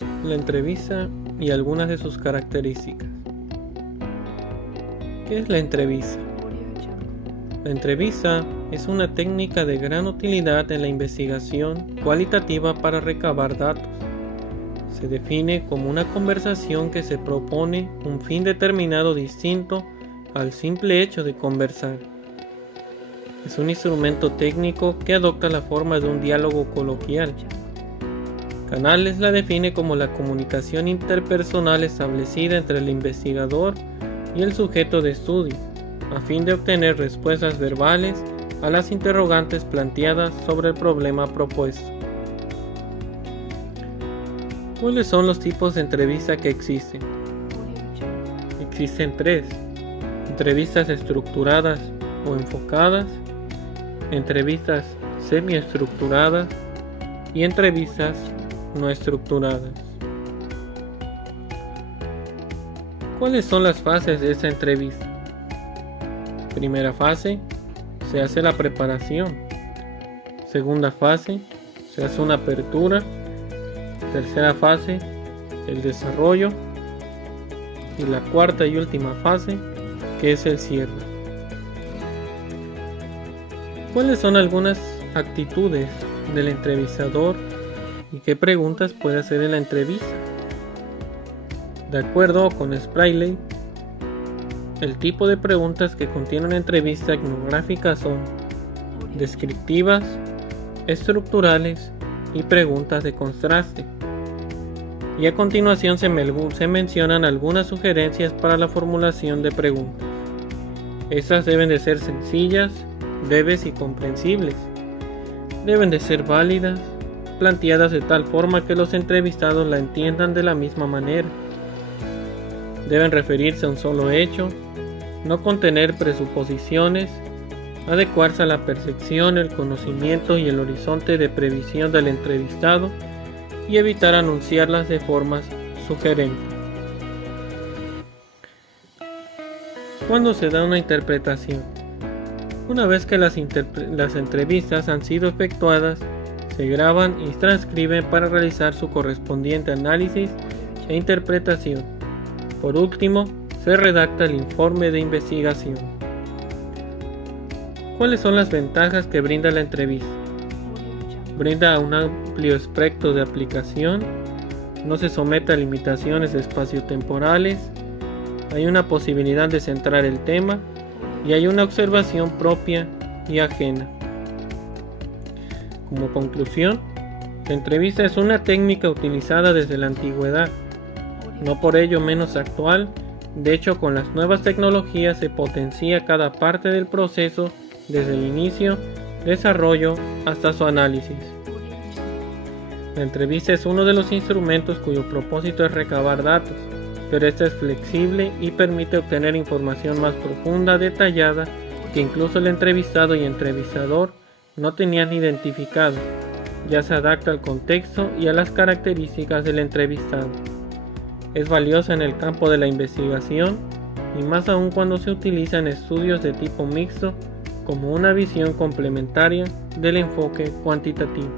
La entrevista y algunas de sus características. ¿Qué es la entrevista? La entrevista es una técnica de gran utilidad en la investigación cualitativa para recabar datos. Se define como una conversación que se propone un fin determinado distinto al simple hecho de conversar. Es un instrumento técnico que adopta la forma de un diálogo coloquial. Canales la define como la comunicación interpersonal establecida entre el investigador y el sujeto de estudio, a fin de obtener respuestas verbales a las interrogantes planteadas sobre el problema propuesto. ¿Cuáles son los tipos de entrevista que existen? Existen tres: entrevistas estructuradas o enfocadas, entrevistas semiestructuradas y entrevistas no estructuradas. ¿Cuáles son las fases de esta entrevista? Primera fase, se hace la preparación. Segunda fase, se hace una apertura. Tercera fase, el desarrollo. Y la cuarta y última fase, que es el cierre. ¿Cuáles son algunas actitudes del entrevistador y qué preguntas puede hacer en la entrevista? De acuerdo con Spriley, el tipo de preguntas que contiene una entrevista etnográfica son descriptivas, estructurales y preguntas de contraste. Y a continuación se mencionan algunas sugerencias para la formulación de preguntas. Estas deben de ser sencillas, breves y comprensibles. Deben de ser válidas, planteadas de tal forma que los entrevistados la entiendan de la misma manera. Deben referirse a un solo hecho, no contener presuposiciones, adecuarse a la percepción, el conocimiento y el horizonte de previsión del entrevistado y evitar anunciarlas de formas sugerentes. ¿Cuándo se da una interpretación? Una vez que las entrevistas han sido efectuadas, se graban y transcriben para realizar su correspondiente análisis e interpretación. Por último, se redacta el informe de investigación. ¿Cuáles son las ventajas que brinda la entrevista? Brinda un amplio espectro de aplicación, no se somete a limitaciones espaciotemporales, hay una posibilidad de centrar el tema y hay una observación propia y ajena. Como conclusión, la entrevista es una técnica utilizada desde la antigüedad, no por ello menos actual. De hecho, con las nuevas tecnologías se potencia cada parte del proceso desde el inicio, desarrollo hasta su análisis. La entrevista es uno de los instrumentos cuyo propósito es recabar datos, pero esta es flexible y permite obtener información más profunda, detallada, que incluso el entrevistado y entrevistador no tenían identificado. Ya se adapta al contexto y a las características del entrevistado. Es valiosa en el campo de la investigación y más aún cuando se utiliza en estudios de tipo mixto como una visión complementaria del enfoque cuantitativo.